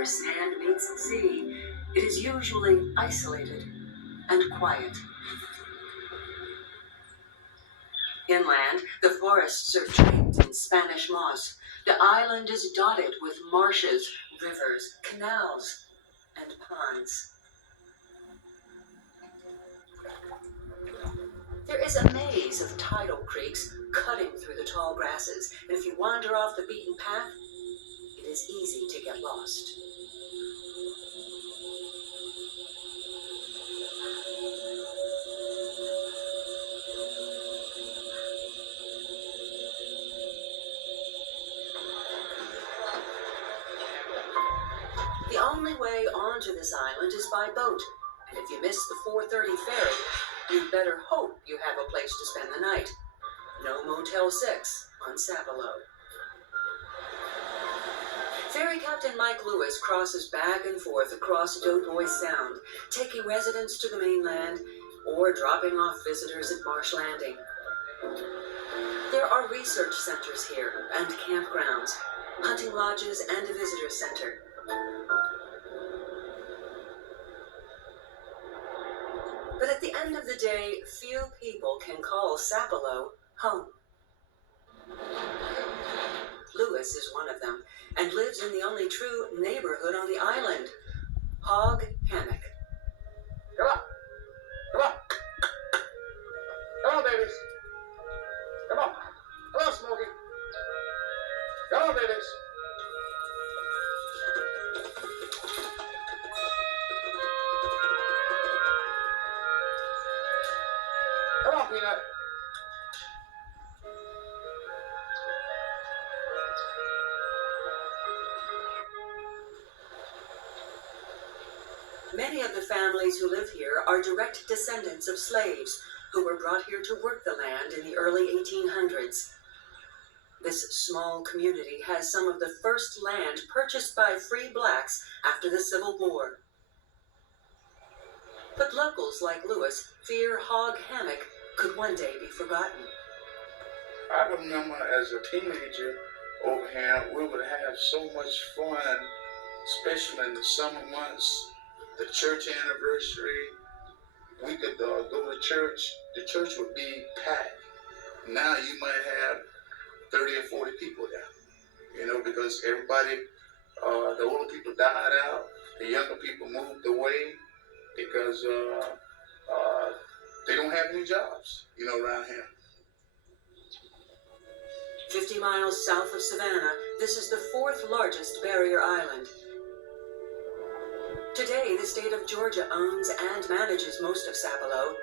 where sand meets sea, it is usually isolated and quiet. Inland, the forests are draped in Spanish moss. The island is dotted with marshes, rivers, canals, and ponds. There is a maze of tidal creeks cutting through the tall grasses, and if you wander off the beaten path, it is easy to get lost. The only way onto this island is by boat, and if you miss the 4:30 ferry, you'd better hope you have a place to spend the night. No Motel 6 on Sapelo. Ferry Captain Mike Lewis crosses back and forth across Doughboy Sound, taking residents to the mainland or dropping off visitors at Marsh Landing. There are research centers here and campgrounds, hunting lodges, and a visitor center. But at the end of the day, few people can call Sapelo home. Lewis is one of them, and lives in the only true neighborhood on the island, Hog Hammock. Come on. Come on. Come on, babies. Come on. Come on, Smokey. Come on, babies. Come on, Peanut. Many of the families who live here are direct descendants of slaves who were brought here to work the land in the early 1800s. This small community has some of the first land purchased by free blacks after the Civil War. But locals like Lewis fear Hog Hammock could one day be forgotten. I remember as a teenager over here, we would have so much fun, especially in the summer months, the church anniversary. We could go to church. The church would be packed. Now you might have 30 or 40 people there, because everybody, the older people died out, the younger people moved away because they don't have any jobs, around here. 50 miles south of Savannah, this is the fourth largest barrier island. Today, the state of Georgia owns and manages most of Sapelo,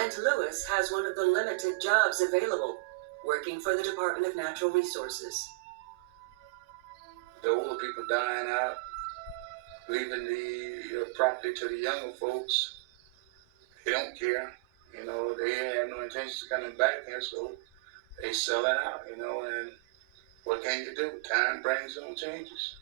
and Lewis has one of the limited jobs available, working for the Department of Natural Resources. The older people dying out, leaving the property to the younger folks. They don't care, they have no intentions of coming back here, so they sell it out, and what can you do? Time brings on changes.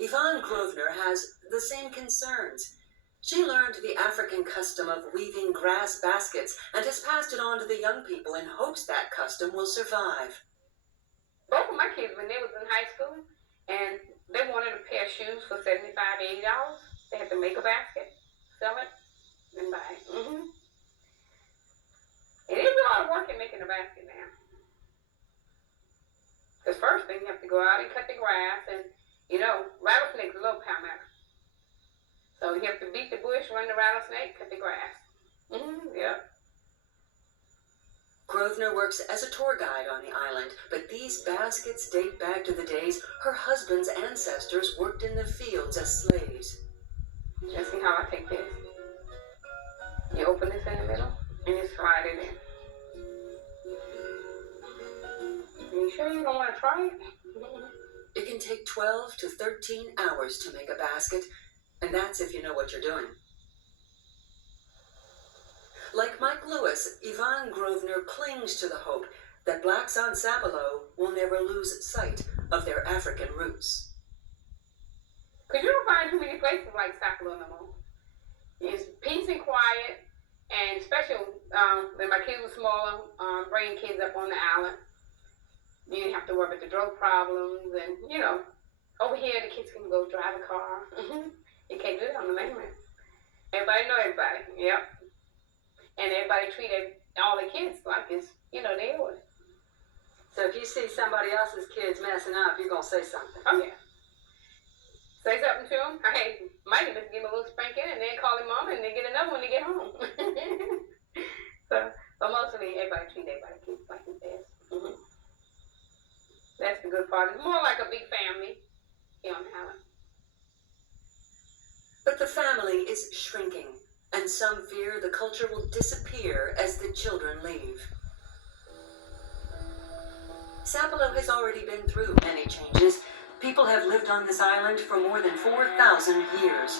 Yvonne Grosvenor has the same concerns. She learned the African custom of weaving grass baskets and has passed it on to the young people in hopes that custom will survive. Both of my kids, when they was in high school, and they wanted a pair of shoes for $75, $80, they had to make a basket, sell it, and buy it. It is a lot of work in making a basket now. Because first thing, you have to go out and cut the grass, and rattlesnakes love powder. So you have to beat the bush, run the rattlesnake, cut the grass. Yep. Grosvenor works as a tour guide on the island, but these baskets date back to the days her husband's ancestors worked in the fields as slaves. Just see how I take this. You open this in the middle, and you slide it in. Are you sure you don't want to try it? It can take 12 to 13 hours to make a basket, and that's if you know what you're doing. Like Mike Lewis, Yvonne Grosvenor clings to the hope that blacks on Sapelo will never lose sight of their African roots. Because you don't find too many places like Sapelo no more. It's peace and quiet, and especially when my kids were smaller, bringing kids up on the island. You didn't have to worry about the drug problems, and you know, over here the kids can go drive a car. You can't do it on the mainland. Everybody know everybody. Yep. And everybody treated all the kids like it's, you know, they would. So if you see somebody else's kids messing up, you're gonna say something. Oh yeah. Say something to them. Hey, might just give him a little spanking and then call him mom and then get another when they get home. So, but mostly everybody treat everybody kids like this. That's the good part. It's more like a big family here on the island. But the family is shrinking, and some fear the culture will disappear as the children leave. Sapelo has already been through many changes. People have lived on this island for more than 4,000 years.